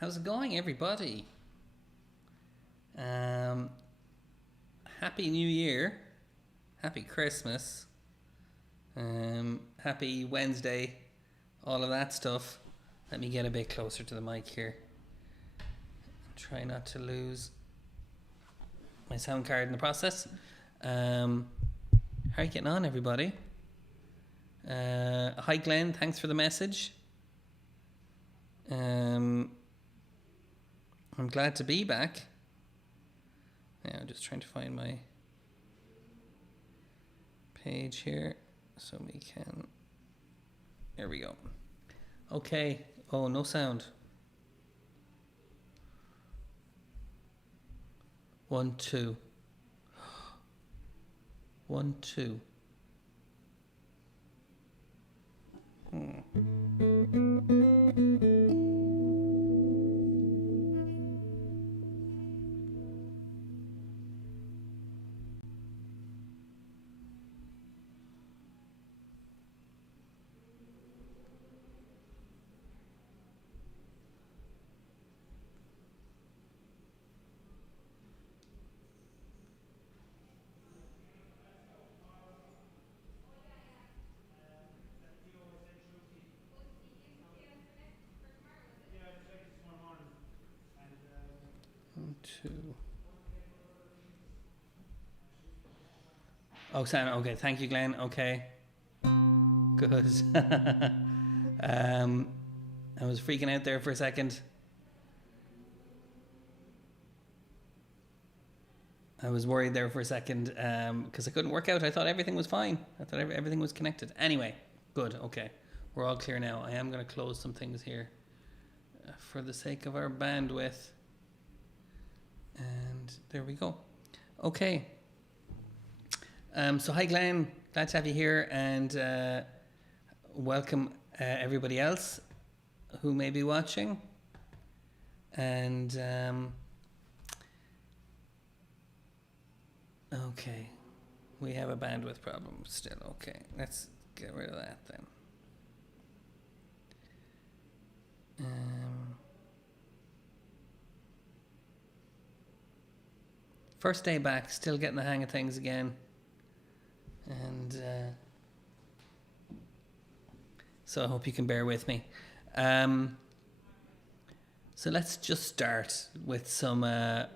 How's it going, everybody? Happy New Year. Happy Christmas. Happy Wednesday. All of that stuff. Let me get a bit closer to the mic here. Try not to lose my sound card in the process. How are you getting on, everybody? Hi, Glenn. Thanks for the message. I'm glad to be back. Yeah, I'm just trying to find my page here so we can. There we go. Okay. Oh, no sound. 1 2. 1 2. Two. Oh, Santa. Okay, thank you, Glenn. Okay, good. I was freaking out there for a second. I was worried there for a second because I couldn't work out. I thought everything was fine. I thought everything was connected. Anyway, good. Okay, we're all clear now. I am going to close some things here for the sake of our bandwidth. And there we go. Okay. So hi, Glenn. Glad to have you here, and welcome everybody else who may be watching. And okay, we have a bandwidth problem still. Okay, let's get rid of that then. First day back, still getting the hang of things again. And so I hope you can bear with me. So let's just start with some a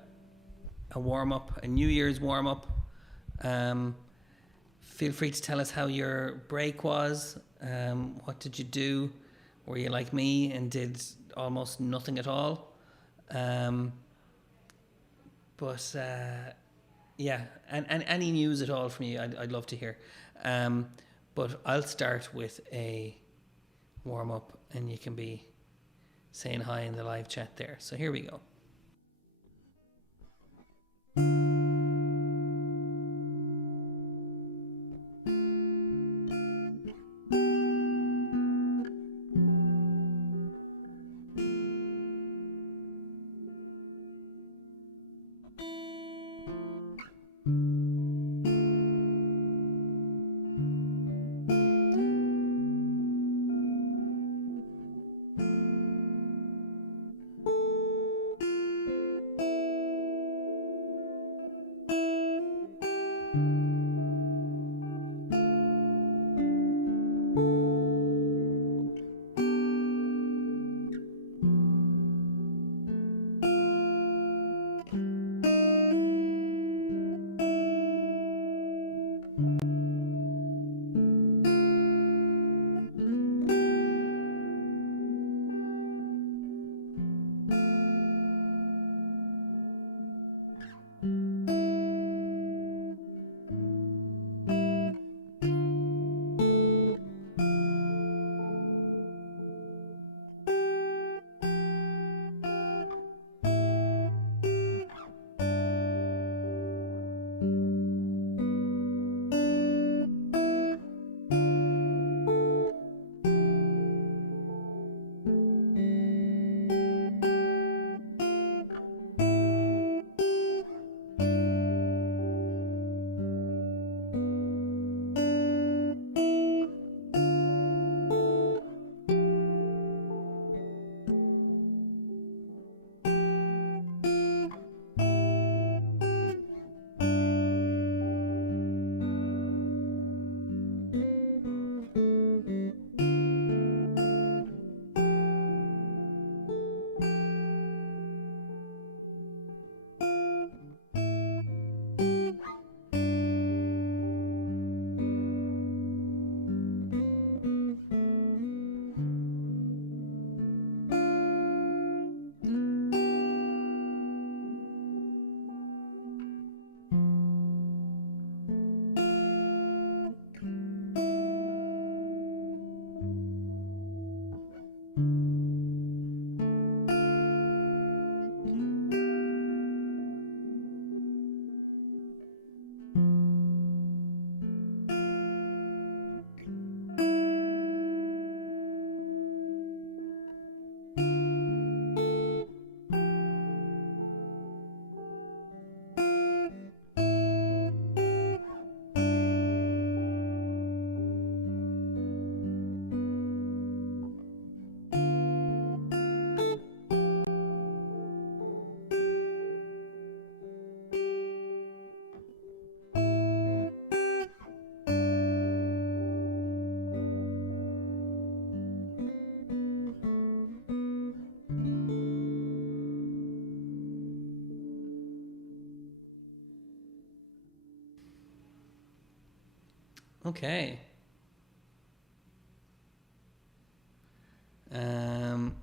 warm-up, a New Year's warm-up. Feel free to tell us how your break was. What did you do? Were you like me and did almost nothing at all? But yeah, and any news at all from you, I'd love to hear. But I'll start with a warm-up, and you can be saying hi in the live chat there. So here we go. Okay. Um,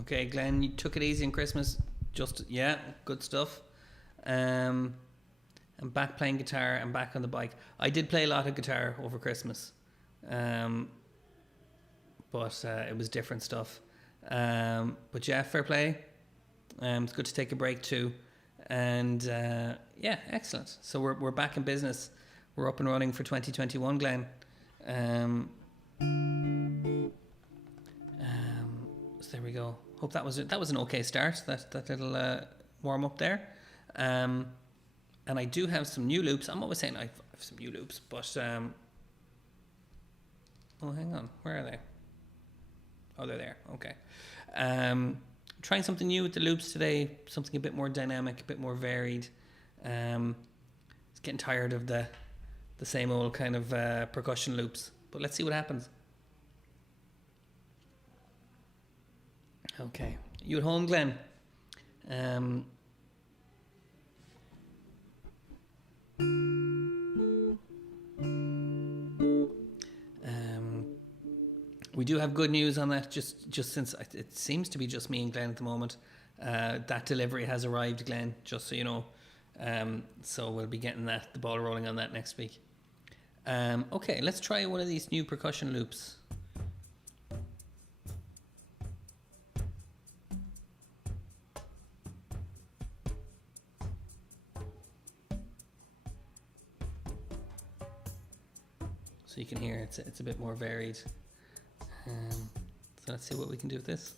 okay, Glenn, you took it easy on Christmas. Just, yeah, good stuff. I'm back playing guitar. I'm back on the bike. I did play a lot of guitar over Christmas. Um, but it was different stuff. But yeah, fair play. It's good to take a break too. And yeah, excellent. So we're back in business. We're up and running for 2021, Glenn. Um, so there we go. Hope that was an okay start. That little warm up there. And I do have some new loops. I'm always saying I have some new loops, but oh, hang on, where are they? Oh, they're there. Okay. Trying something new with the loops today. Something a bit more dynamic, a bit more varied. It's getting tired of the same old kind of percussion loops. But let's see what happens. Okay. You at home, Glenn? We do have good news on that. Just since it seems to be just me and Glenn at the moment. That delivery has arrived, Glenn. Just so you know. So we'll be getting the ball rolling on that next week. Okay, let's try one of these new percussion loops. So you can hear it's a bit more varied. So let's see what we can do with this.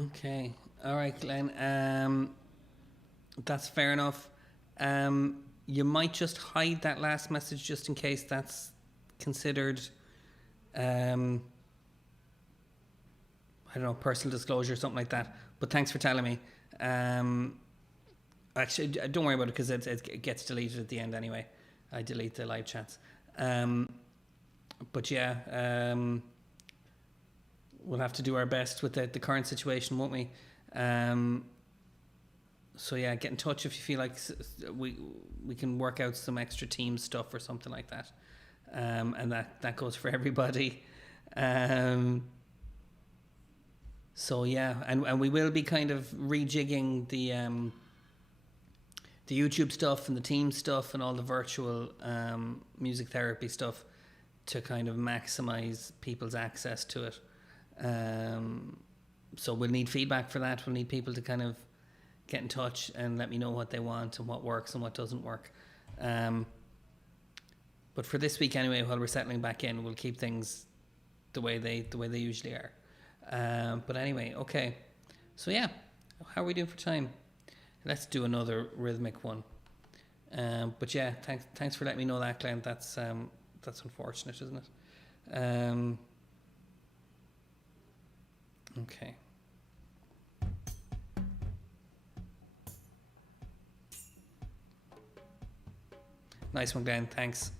Okay. All right, Glenn. That's fair enough. You might just hide that last message just in case that's considered, I don't know, personal disclosure or something like that. But thanks for telling me. Actually, don't worry about it because it gets deleted at the end anyway. I delete the live chats. But yeah, we'll have to do our best with the current situation, won't we? So yeah, get in touch if you feel like we can work out some extra team stuff or something like that. And that goes for everybody. So yeah, and we will be kind of rejigging the YouTube stuff and the team stuff and all the virtual music therapy stuff to kind of maximize people's access to it. So we'll need feedback for that. We'll need people to kind of get in touch and let me know what they want and what works and what doesn't work. But for this week anyway, while we're settling back in, we'll keep things the way they usually are. But anyway, okay. So yeah, how are we doing for time? Let's do another rhythmic one. But yeah, thanks for letting me know that, Glenn. That's unfortunate, isn't it? Okay. Nice one, Glenn. Thanks.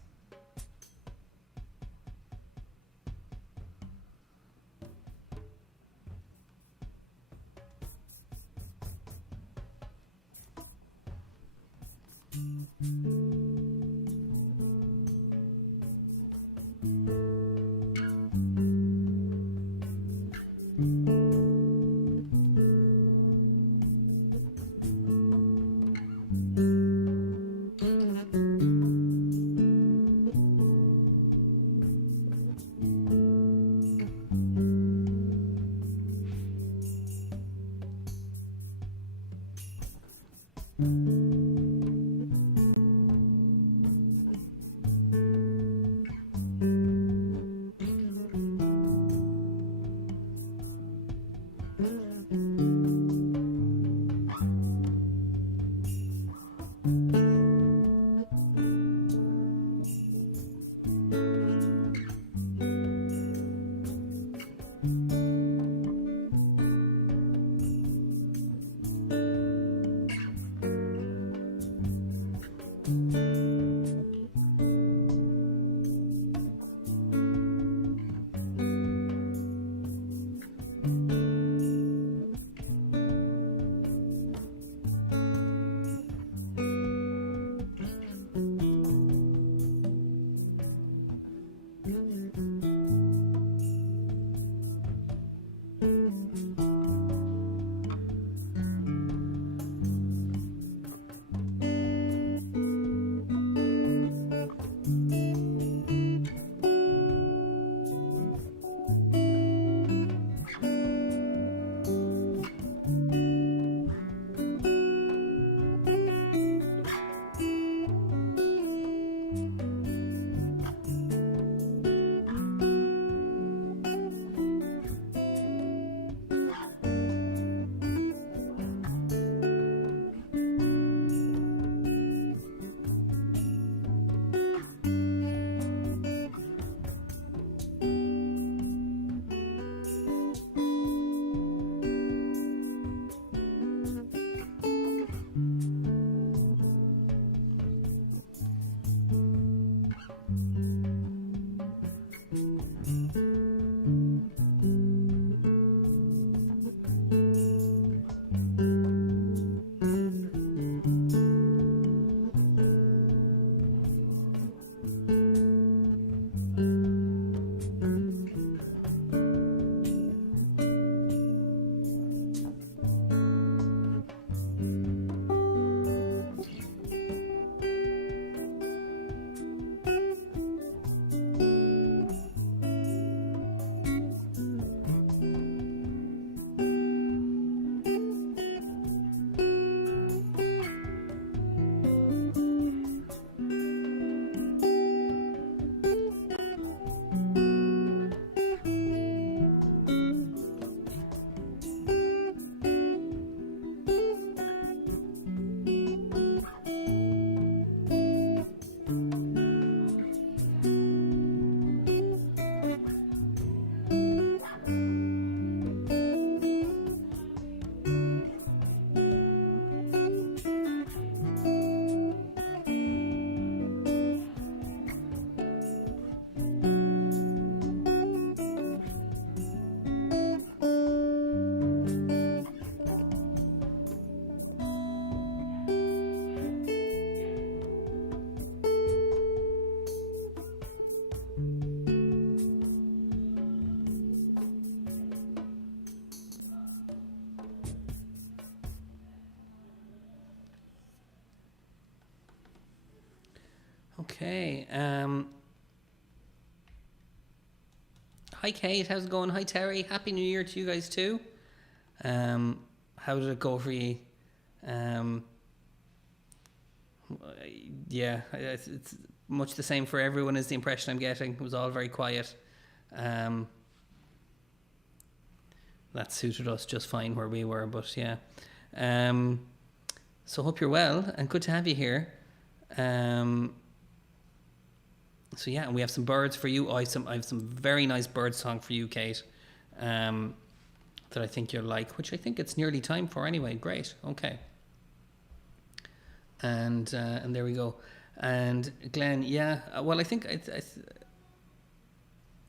Okay. Hi Kate, how's it going? Hi Terry, Happy New Year to you guys too. How did it go for you? Um, yeah, it's much the same for everyone is the impression I'm getting. It was all very quiet. Um, that suited us just fine where we were, but yeah. So hope you're well and good to have you here. So yeah, and we have some birds for you. I have some very nice bird song for you, Kate. That I think you'll like, which I think it's nearly time for anyway. Great, okay. And there we go. And Glenn, yeah, well, I think it's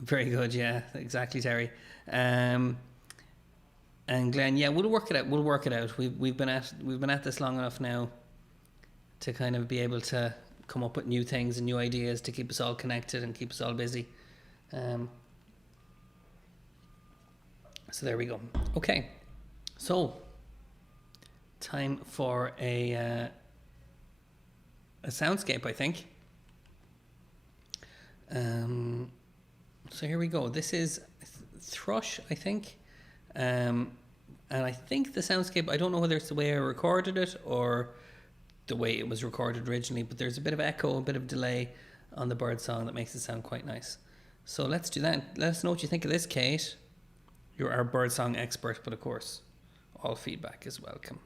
very good. Yeah, exactly, Terry. And Glenn, yeah, we'll work it out. We'll work it out. We've been at this long enough now to kind of be able to come up with new things and new ideas to keep us all connected and keep us all busy. So there we go. Okay, so time for a soundscape, I think. So here we go. This is thrush, I think. And I think the soundscape, I don't know whether it's the way I recorded it or the way it was recorded originally, but there's a bit of echo, a bit of delay on the bird song that makes it sound quite nice. So let's do that. Let us know what you think of this, Kate. You're our birdsong expert, but of course, all feedback is welcome.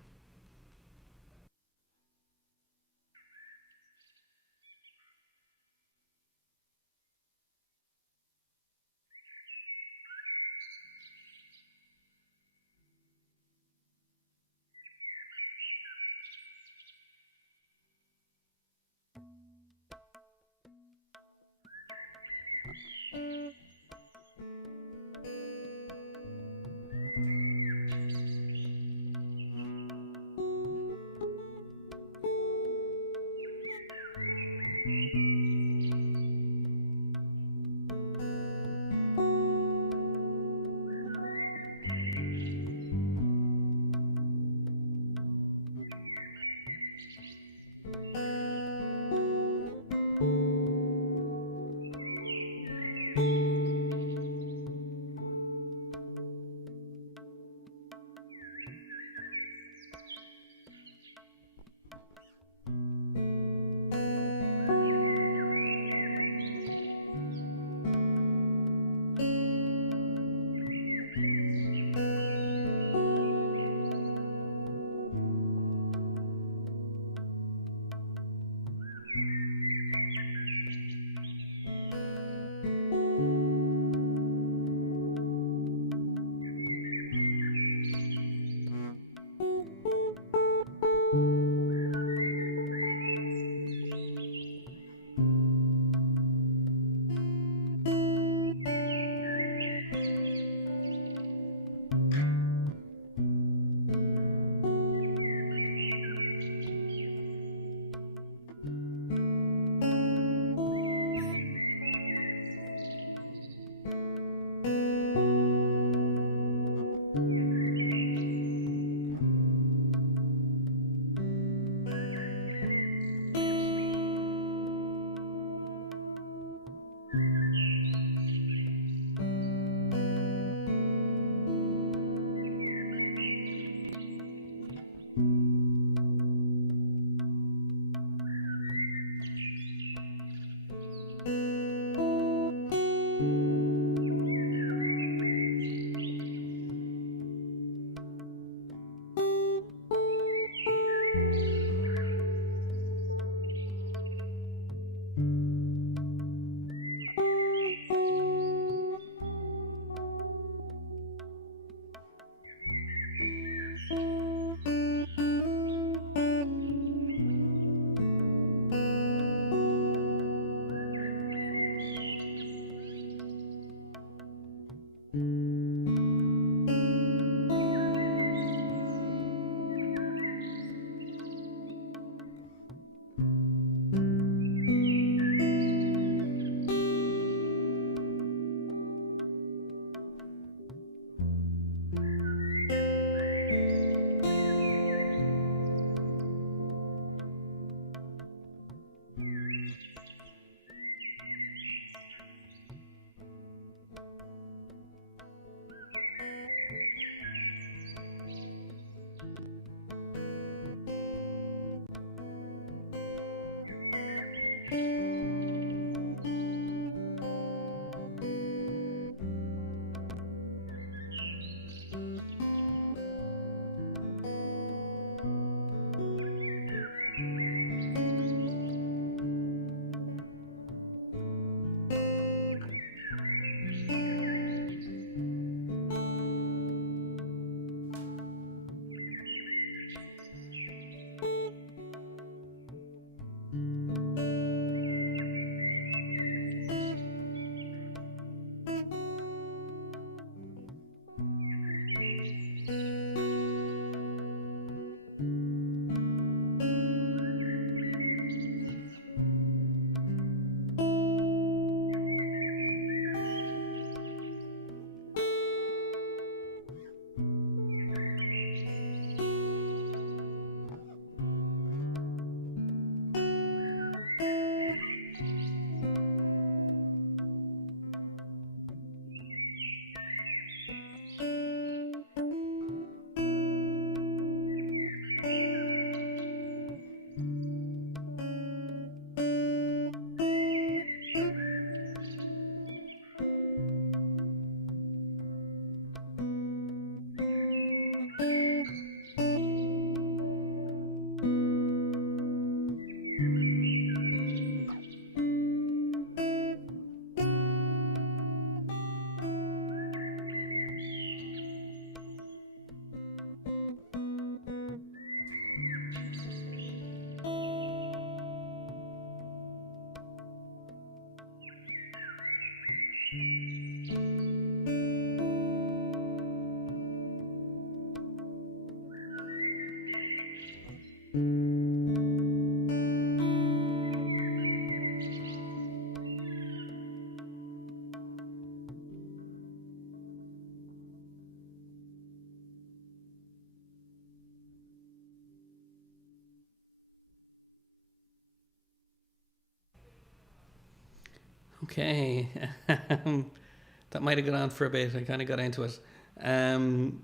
Okay. That might have gone on for a bit. I kind of got into it. Um,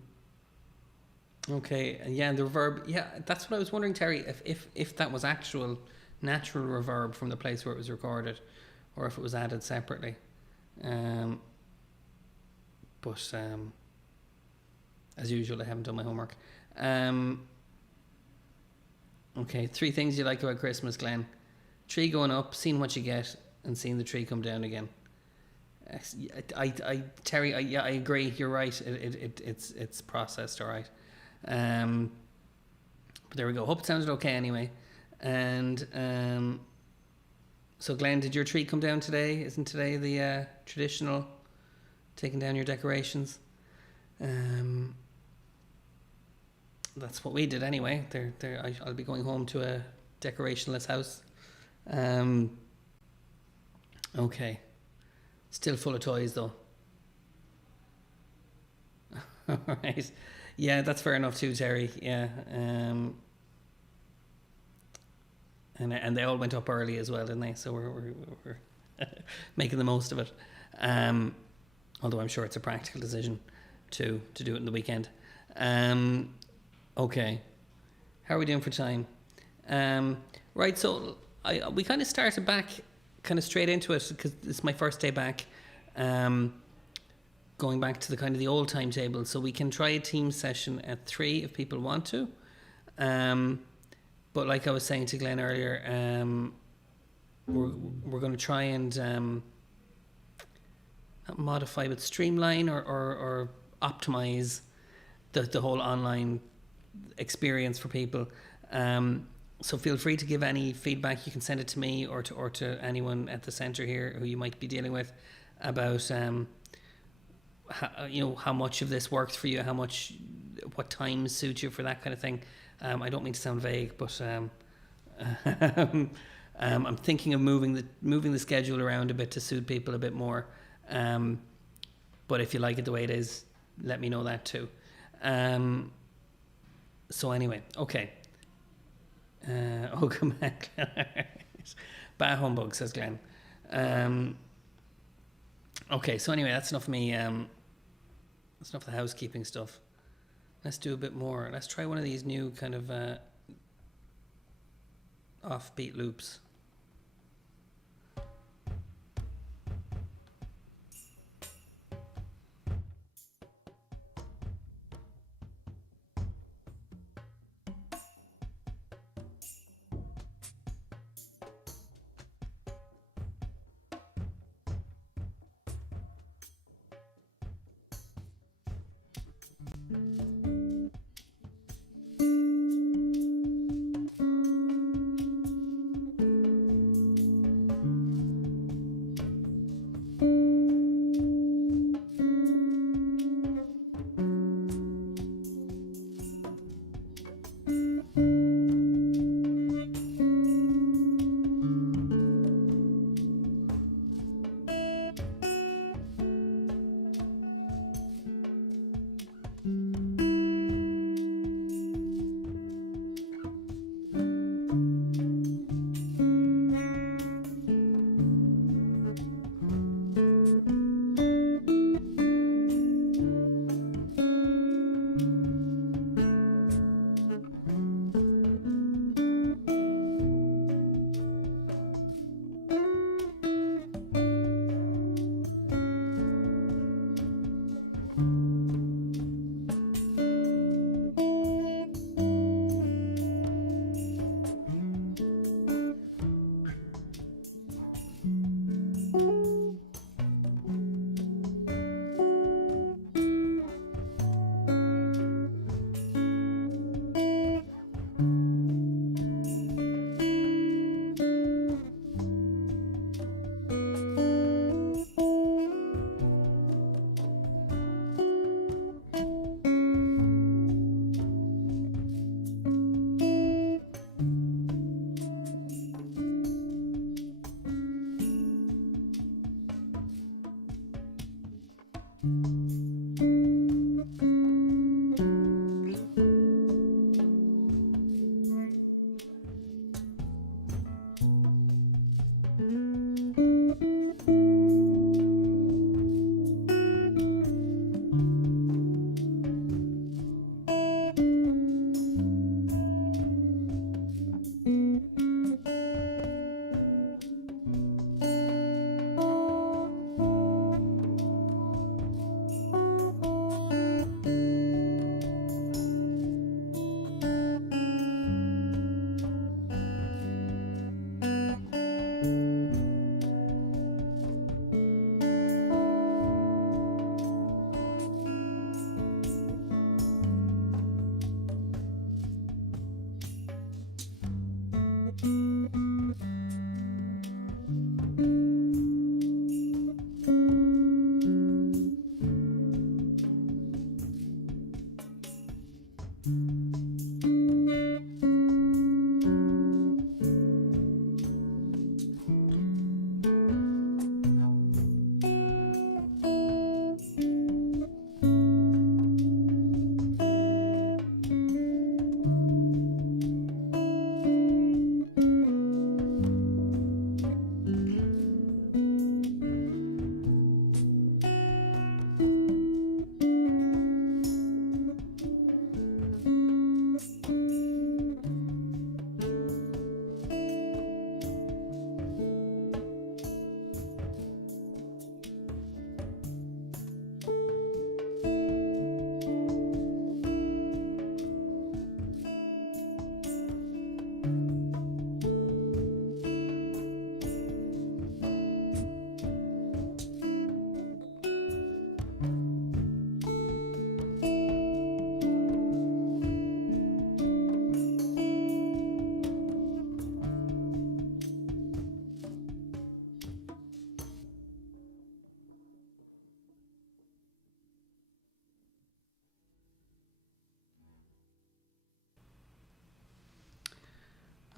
okay. Yeah, the reverb. Yeah, that's what I was wondering, Terry. If that was actual natural reverb from the place where it was recorded, or if it was added separately. Um, but as usual, I haven't done my homework. Um, okay, 3 things you like about Christmas, Glenn. Tree going up, seeing what you get, and seeing the tree come down again. Terry, yeah, I agree. You're right. It's processed, all right. But there we go. Hope it sounded okay anyway. And so, Glenn, did your tree come down today? Isn't today the traditional taking down your decorations? That's what we did anyway. I'll be going home to a decorationless house. Okay. Still full of toys though. All right. Yeah, that's fair enough too, Terry. Yeah. And they all went up early as well, didn't they? So we're making the most of it. Although I'm sure it's a practical decision to do it in the weekend. Okay. How are we doing for time? Right, so we kind of started back kind of straight into it because it's my first day back. Going back to the kind of the old timetable, so we can try a team session at 3 if people want to. But like I was saying to Glenn earlier, we're going to try and not modify, but streamline or optimize the whole online experience for people. So feel free to give any feedback. You can send it to me or to anyone at the centre here who you might be dealing with about how much of this works for you, what times suit you for that kind of thing. I don't mean to sound vague, but I'm thinking of moving the schedule around a bit to suit people a bit more. But if you like it the way it is, let me know that too. So anyway, okay. Come back. Bah humbug, says Glenn. Okay, so anyway, that's enough of me. That's enough of the housekeeping stuff. Let's do a bit more. Let's try one of these new kind of offbeat loops.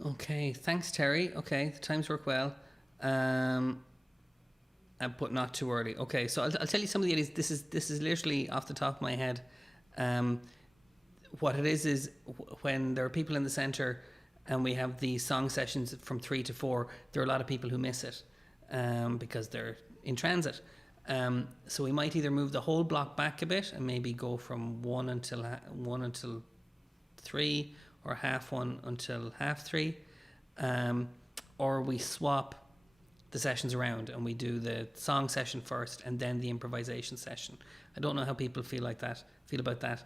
Okay, thanks, Terry. Okay, the times work well. Um, but not too early. Okay, so I'll tell you some of the ideas. This is literally off the top of my head. Um, what it is when there are people in the centre and we have the song sessions from 3 to 4, there are a lot of people who miss it because they're in transit. So we might either move the whole block back a bit and maybe go from 1 until 3, or half 1 until half 3, or we swap the sessions around and we do the song session first and then the improvisation session. I don't know how people feel about that.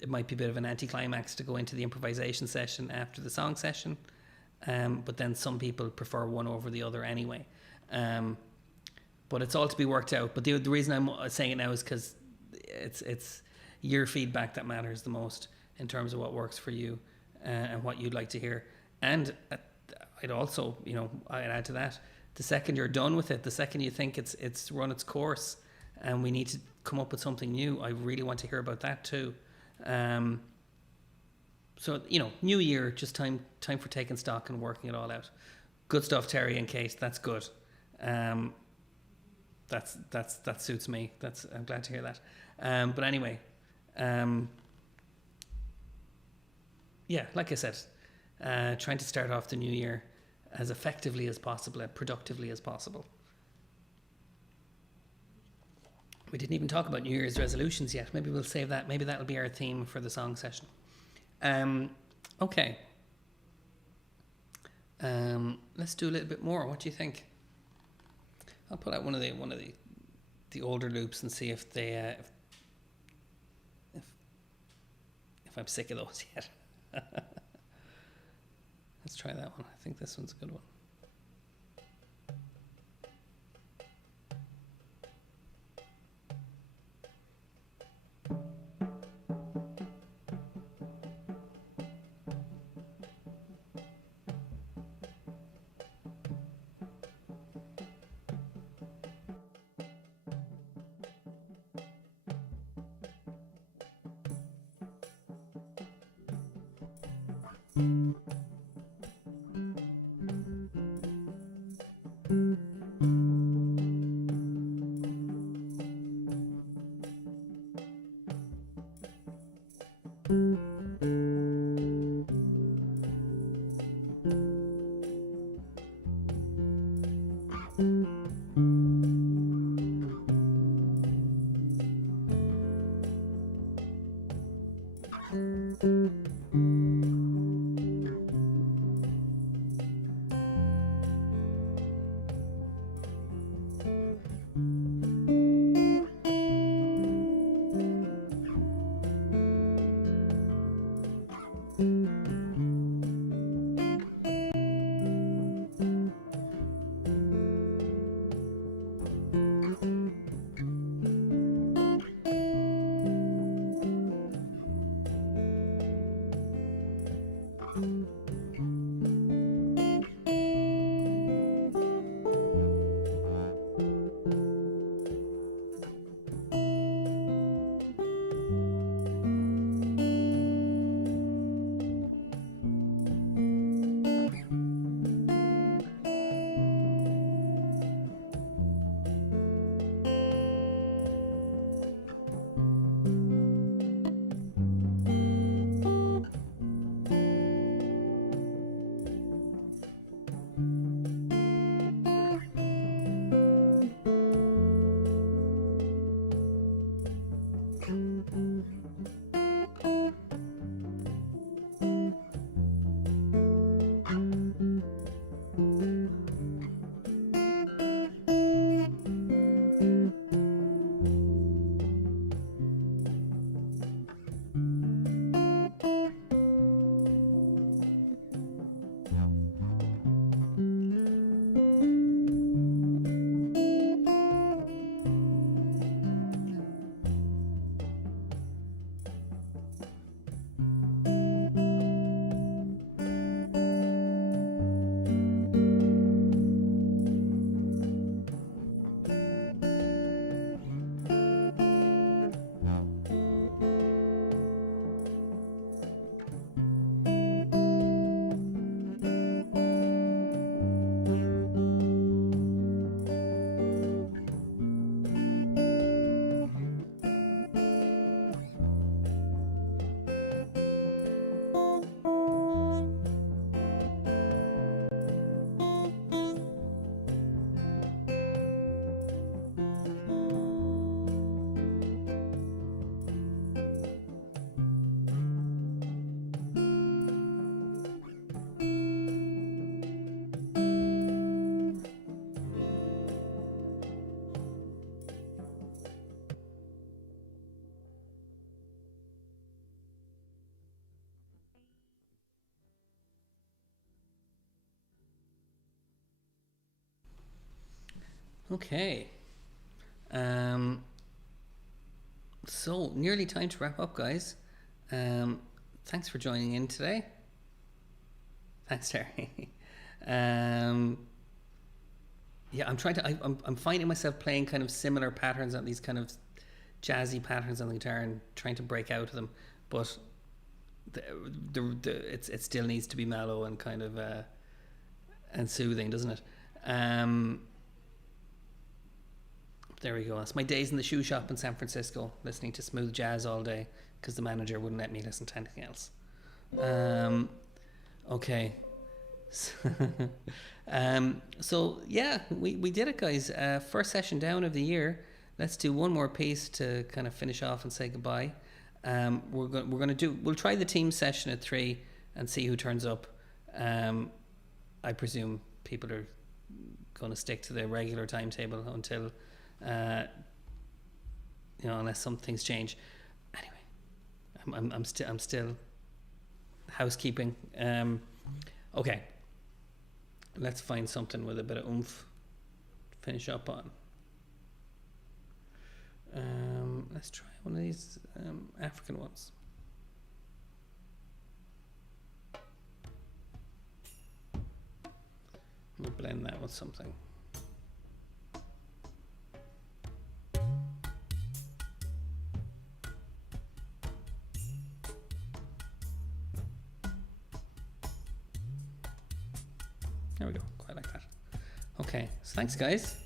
It might be a bit of an anticlimax to go into the improvisation session after the song session, but then some people prefer one over the other anyway. But it's all to be worked out. But the reason I'm saying it now is because it's your feedback that matters the most in terms of what works for you and what you'd like to hear. And I'd also, I'd add to that, the second you're done with it, the second you think it's run its course and we need to come up with something new, I really want to hear about that too. So, new year, just time for taking stock and working it all out. Good stuff, Terry and Kate. That's good. That suits me. I'm glad to hear that. But anyway, yeah, like I said, trying to start off the new year as effectively as possible, as productively as possible. We didn't even talk about New Year's resolutions yet. Maybe we'll save that. Maybe that'll be our theme for the song session. Okay. Let's do a little bit more. What do you think? I'll put out one of the older loops and see if they if I'm sick of those yet. Let's try that one. I think this one's a good one. Okay. Um, so nearly time to wrap up, guys. Thanks for joining in today. Thanks, Terry. um, yeah, I'm finding myself playing kind of similar patterns on these kind of jazzy patterns on the guitar and trying to break out of them, but it still needs to be mellow and kind of and soothing, doesn't it? There we go. That's my days in the shoe shop in San Francisco, listening to smooth jazz all day because the manager wouldn't let me listen to anything else. Okay. So yeah, we did it, guys. First session down of the year. Let's do one more piece to kind of finish off and say goodbye. We'll try the team session at 3 and see who turns up. I presume people are going to stick to the regular timetable until, unless some things change. Anyway, I'm still housekeeping. Okay, let's find something with a bit of oomph to finish up on. Let's try one of these African ones. We'll blend that with something. There we go, quite like that. Okay, so thanks, guys.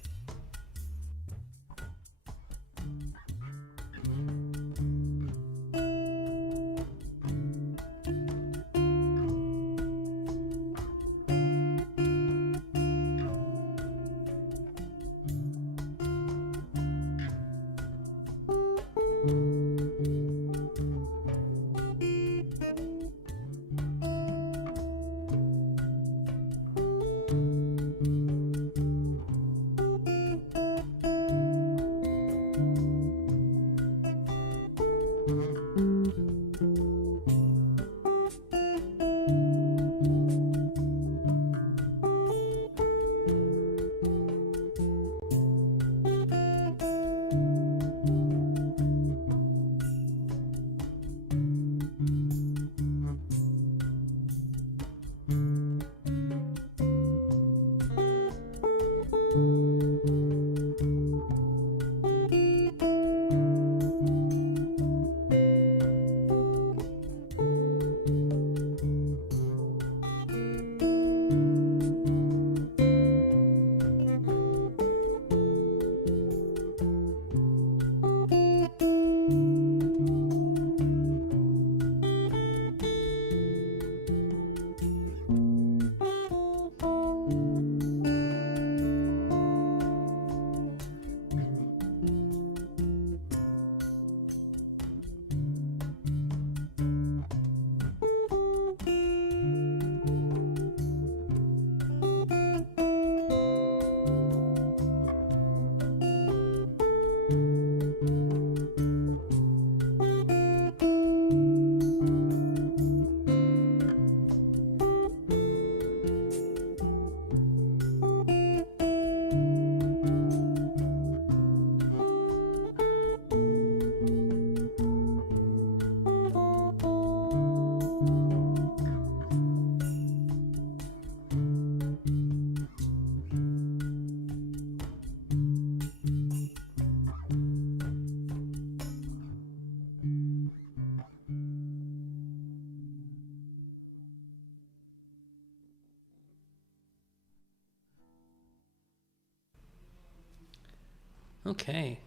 Okay.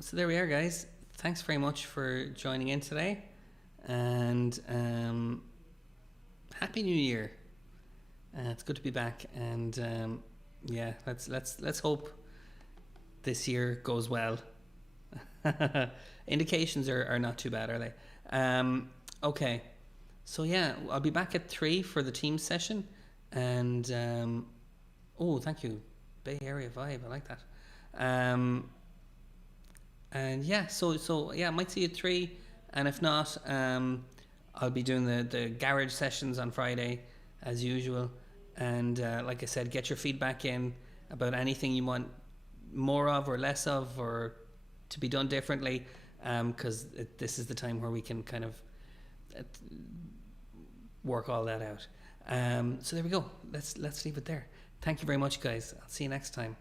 So there we are, guys. Thanks very much for joining in today, and Happy New Year. It's good to be back, and yeah, let's hope this year goes well. Indications are not too bad, are they? Okay. So yeah, I'll be back at 3 for the team session, and oh, thank you, Bay Area vibe. I like that. And yeah, so yeah, I might see you at 3, and if not, I'll be doing the garage sessions on Friday as usual. And like I said, get your feedback in. about anything you want more of or less of, or to be done differently, because this is the time where we can kind of work all that out. So there we go. Let's leave it there. Thank you very much, guys. I'll see you next time.